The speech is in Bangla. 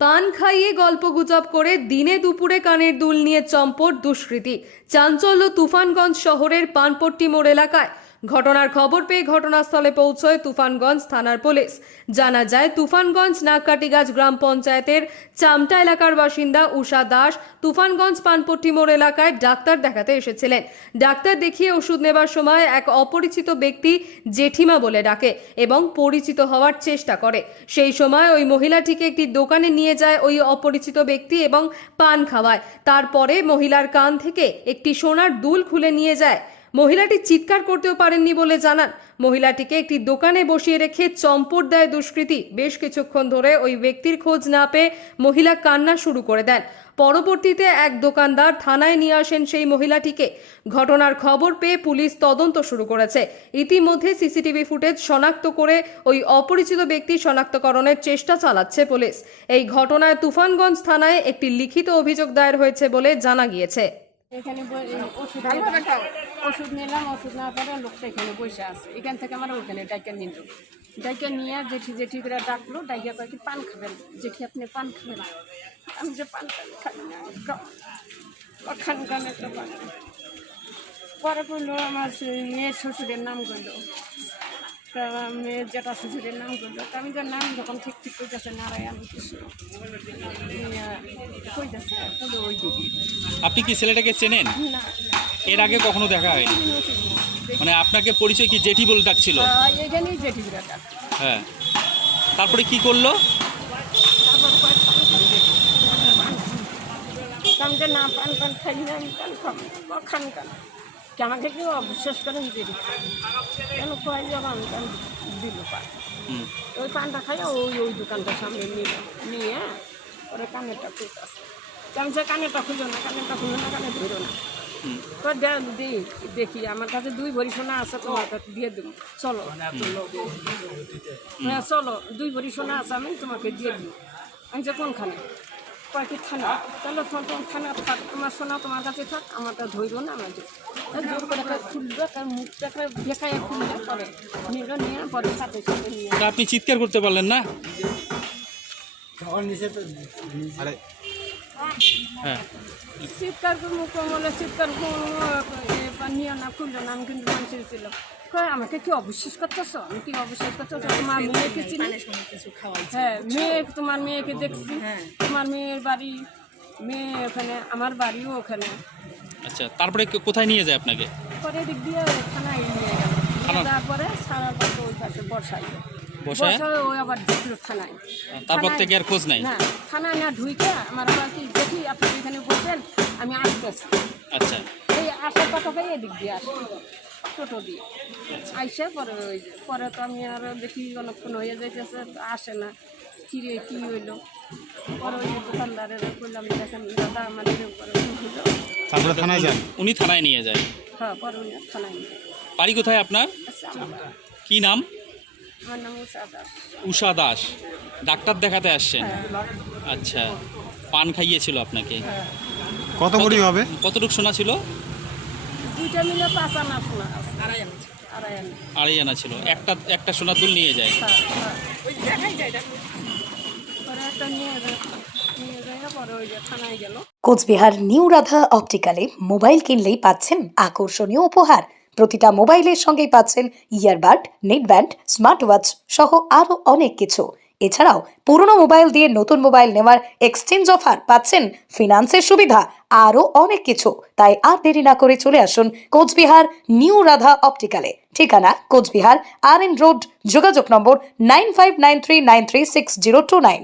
পান খাইয়ে গল্পগুজব করে দিনে দুপুরে কানের দুল নিয়ে চম্পট দুষ্কৃতী। চাঞ্চল্য তুফানগঞ্জ শহরের পানপট্টি মোড় এলাকায় ঘটনার খবর পেয়ে ঘটনাস্থলে পৌঁছয় তুফানগঞ্জ থানার পুলিশ। জানা যায়, তুফানগঞ্জ নাগকাটিগাছ গ্রাম পঞ্চায়েতের চামটা এলাকার বাসিন্দা উষা দাস তুফানগঞ্জ পানপট্টি মোড় এলাকায় ডাক্তার দেখাতে এসেছিলেন। ডাক্তার দেখিয়ে ওষুধ নেবার সময় এক অপরিচিত ব্যক্তি জেঠিমা বলে ডাকে এবং পরিচিত হওয়ার চেষ্টা করে। সেই সময় ওই মহিলাটিকে একটি দোকানে নিয়ে যায় ওই অপরিচিত ব্যক্তি এবং পান খাওয়ায়। তারপরে মহিলার কান থেকে একটি সোনার দুল খুলে নিয়ে যায়। মহিলাটি চিৎকার করতেও পারেননি বলে জানান। মহিলাটিকে একটি দোকানে বসিয়ে রেখে চম্পট দেয় দুষ্কৃতী। বেশ কিছুক্ষণ ধরে ওই ব্যক্তির খোঁজ না পেয়ে মহিলা কান্না শুরু করে দেন। পরবর্তীতে এক দোকানদার থানায় নিয়ে আসেন সেই মহিলাটিকে। ঘটনার খবর পেয়ে পুলিশ তদন্ত শুরু করেছে। ইতিমধ্যে সিসিটিভি ফুটেজ শনাক্ত করে ওই অপরিচিত ব্যক্তি শনাক্তকরণের চেষ্টা চালাচ্ছে পুলিশ। এই ঘটনায় তুফানগঞ্জ থানায় একটি লিখিত অভিযোগ দায়ের হয়েছে বলে জানা গিয়েছে। এখানে ওষুধ ওষুধ নিলাম ওষুধ নেওয়ার পরে লোকটা এখানে বসে আছে। এখান থেকে আমার ওখানে ডাইকা নিল। ডাইকা নিয়ে জেঠি জেঠি করে ডাকলো। ডাইকা কয়েক পান খাবেন? জেঠি আপনি পান খাবেন? আমি যে পান খাবি না খান খান একটা পান। পরে বলল আমার মেয়ের শ্বশুরের নাম করল মেয়ের যেটা শ্বশুরের নাম করল আমি যে নাম যখন ঠিক ঠিক কইতেছে তাহলে ওই দিদি আপনি কি ছেলেটাকে চেনেন? না। এর আগে কখনো দেখা হয়নি? মানে আপনাকে পরিচয় কি জেঠি বলে ডাকছিল? এখানেই জেঠি হ্যাঁ। তারপরে কি করল। আমি না পান পান খাই না আমি খান খান কে আমাকে কেউ অবিশ্বাস করেন জেঠি কেন কয় যাব আমি দিল পান। ওই পানটা খাই ওই ওই দোকানটার সামনে নিল নিয়ে ওরা কানেরটা খুলতেছে। আমি যে কানেরটা খুললো না কানেরটা খুললো না কানে ধরো না। তো দে- দিই দেখি আমার কাছে দুই ভরি সোনা আছে তোমার কাছে দিয়ে দেবো। চলো। হ্যাঁ চলো দুই ভরি সোনা আছে আমি তোমাকে দিয়ে দিই আমি যে কোনখানে? কয়েকটি থানা। তাহলে তোমার তোমার থানা থাক তোমার সোনা তোমার কাছে থাক আমারটা ধরব না আমার জোর করে একটা খুলবে তার মুখটা একটা খুললে পরে নিল নিয়ে পরে সাথে সাথে নিয়ে আপনি চিৎকার করতে পারলেন না? হ্যাঁ। চিৎকার মুখ বলে চিৎকার নিয়ে না খুললো না আমি কিন্তু মানুষের ছিল কয় আমাকে কি অবিশ্বাস করতেছ? আমি কি অবিশ্বাস করতেছ? তোমার মেয়েকে চিনি? হ্যাঁ মেয়ে তোমার মেয়েকে দেখছি। তোমার মেয়ের বাড়ি মেয়ে ওখানে আমার বাড়িও ওখানে। আচ্ছা তারপরে কোথায় নিয়ে যায় আপনাকে? পরে দিক দিয়ে থানায় নিয়ে গেল। তারপরে সারা পাশে ওই পাশে ঢুকলো থানায়। তারপর থেকে আর খোঁজ নাই? না থানায় না ঢুইকে আমার আবার কি দেখি আপনি এখানে বসেন আমি আসতেছি। আচ্ছা। এই আসার কথা এদিক দিয়ে আসে টোটো দিয়ে আইসে পরে ওই যে পরে তো আমি আর দেখি অনেকক্ষণ হয়ে যাইতেছে আসে না। কী রে কী হইল? পরে ওই যে দোকানদারের বললাম দেখেন দাদা আমার তারপরে থানায় যান? উনি থানায় নিয়ে যায়। হ্যাঁ পরে উনি থানায় নিয়ে বাড়ি কোথায় আপনার? আচ্ছা কি নাম? আমার নাম উষা দাস। উষা দাস। ডাক্তার দেখাতে আসছেন? হ্যাঁ। আচ্ছা। পান খাইয়েছিল আপনাকে? হ্যাঁ। কত করি হবে? কতটুকু শোনা ছিল? দুইটা মিলে পাঁচ আনা আছে। আড়াই আনা আড়াই আনা। আড়াই আনা ছিল। একটা একটা সোনার দুল নিয়ে যায়। হ্যাঁ হ্যাঁ। ওই দেখাই যায় একটা নিয়ে যায় কোচবিহার নিউ রাধা অপটিক্যালে মোবাইল কিনলেই পাচ্ছেন আকর্ষণীয় উপহার। প্রতিটা মোবাইলের সঙ্গেই পাচ্ছেন ইয়ারবাড নেটব্যান্ড স্মার্ট ওয়াচ সহ আরও অনেক কিছু। এছাড়াও পুরনো মোবাইল দিয়ে নতুন মোবাইল নেওয়ার এক্সচেঞ্জ অফার পাচ্ছেন ফিনান্সের সুবিধা আরও অনেক কিছু। তাই আর দেরি না করে চলে আসুন কোচবিহার নিউ রাধা অপটিক্যালে ঠিকানা কোচবিহার আর এন রোড যোগাযোগ নম্বর nine five nine three nine three six zero two nine